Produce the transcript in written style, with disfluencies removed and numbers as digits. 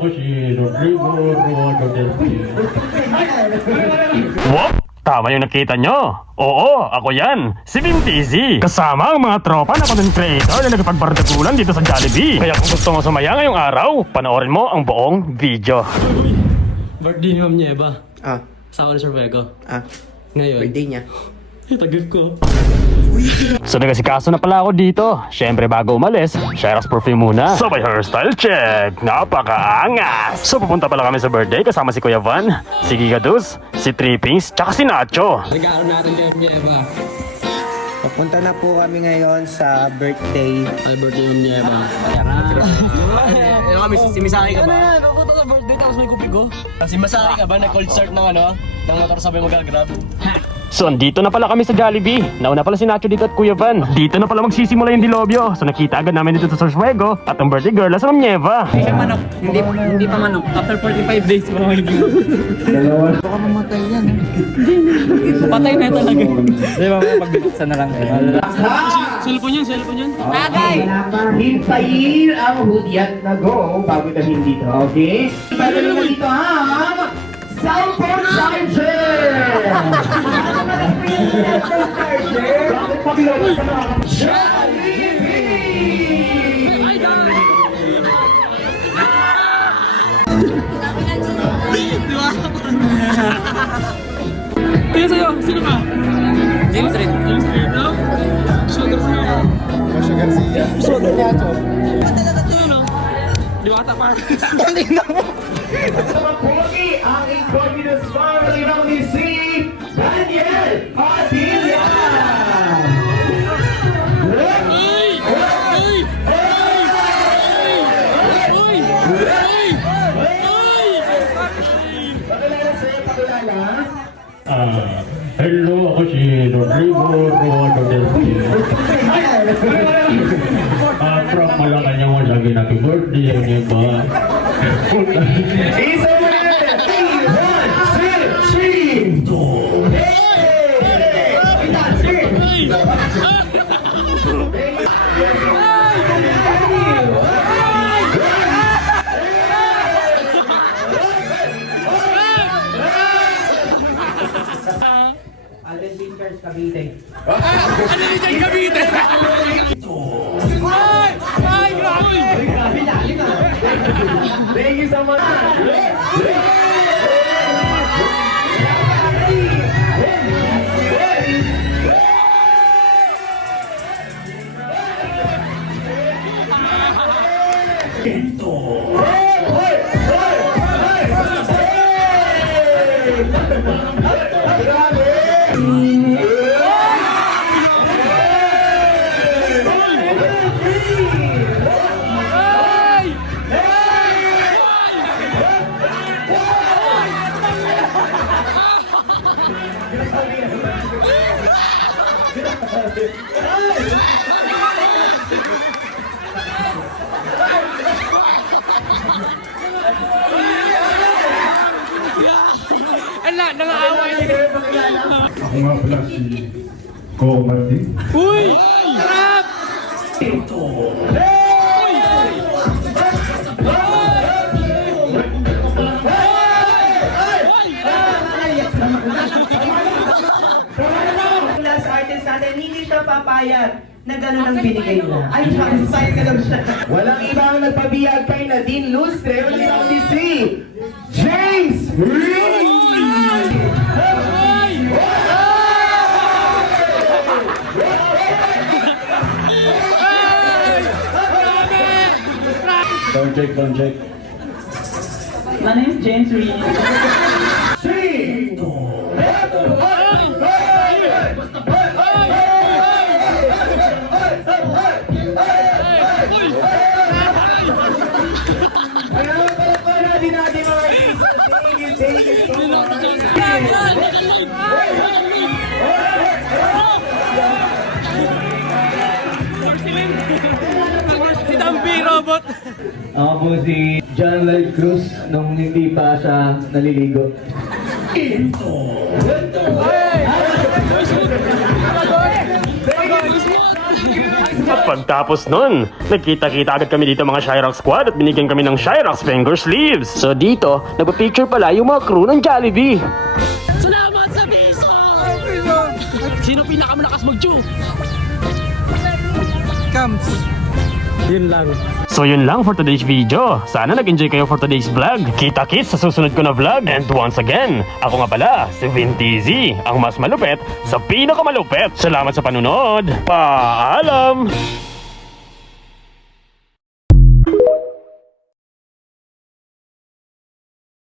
ako si Rodrigo Roado del Pino. Wop! Tama yung nakita nyo. Oo, ako yan, si Vin TZ. Kasama ang mga tropa na content creator na nagpagbardagulan dito sa Jollibee. Kaya kung gusto mo sumaya ngayong araw, panoorin mo ang buong video. Birthday ni Ma'am Nieva. Ah, Kasama ni Sir Fuego. Ngayon. birthday niya. Tagad ko. So nagasikaso na pala ako dito. Siyempre bago umalis, Sherax perfume muna. Sabay hairstyle check. Napakaangas. So pupunta pala kami sa birthday kasama si Kuya Van, si Gigadus, si Trippings, tsaka si Nacho. Regalo natin kay Ma'am Nieva. Papunta na po kami ngayon sa birthday. Ay, birthday Ma'am Nieva. Ano kami, si Misaki ka ba? Ano, pupunta sa birthday tapos may kupi ko. Si Misaki ka ba? Nag-cold start ng ano? Ng motor sabay mag-grab. So andito na pala kami sa Jollibee. Nauna pala si Nacho dito at Kuya Van. Dito na pala magsisimula yung dilobyo. So nakita agad namin dito sa Sir Fuego at ang birthday girl sa Ma'am Nieva. Hindi siya manok. Hindi pa manok. After 45 days pa magiging. Baka mamatay yan. Patay na talaga. Di ba, pagbibuksan na lang. Cellphone yan. Bagay! Hintayin ang hudyat na go bago dalhin dito, okay? Pero naman dito ha, cellphone charger! Bakit pabilog ka na? Jollibee! Tingnan sa'yo, sino ka? James Reid. James Reid, no? Sugar Garcia. Sugar Garcia. Ano? Diwata pa. Sa magpogi, ang incognito family ng si Daniel Padilla! Pakilala sa'yo, pakilala. Hello, ako si Rodrigo Roado del Pino. From Malacanang mo lagi happy birthday, yung iba. Isa mo na! 1, 2, 3! Alden Vickers, Cavite. Thank you so much. Ako nga pala si Ko Martin. Uy! Sarap! Last artist natin, hindi siya papayag na gano'n ang binigay niya. Ay, sayang ka lang siya. Walang iba ang nagpabiyag kay Nadine Lustre. Walang iba kundi si James Reid! Sound check. My name is James Reid. Si Dampi Robot! Ako po si John Lloyd Cruz nung hindi pa siya naliligo. Pagtapos nun, nagkita-kita agad kami dito mga Shyrox Squad at binigyan kami ng Shyrox finger sleeves. So dito, nagpa-picture pala yung mga crew ng Jollibee. Salamat sa piso! Sino pinakamalakas mag-chew? Comes. Yun lang. So yun lang for today's video. Sana nag-enjoy kayo for today's vlog. Kita-kits sa susunod ko na vlog. And once again, ako nga pala, si Vin TZ, ang mas malupet sa pinakamalupet. Salamat sa panunod. Paalam!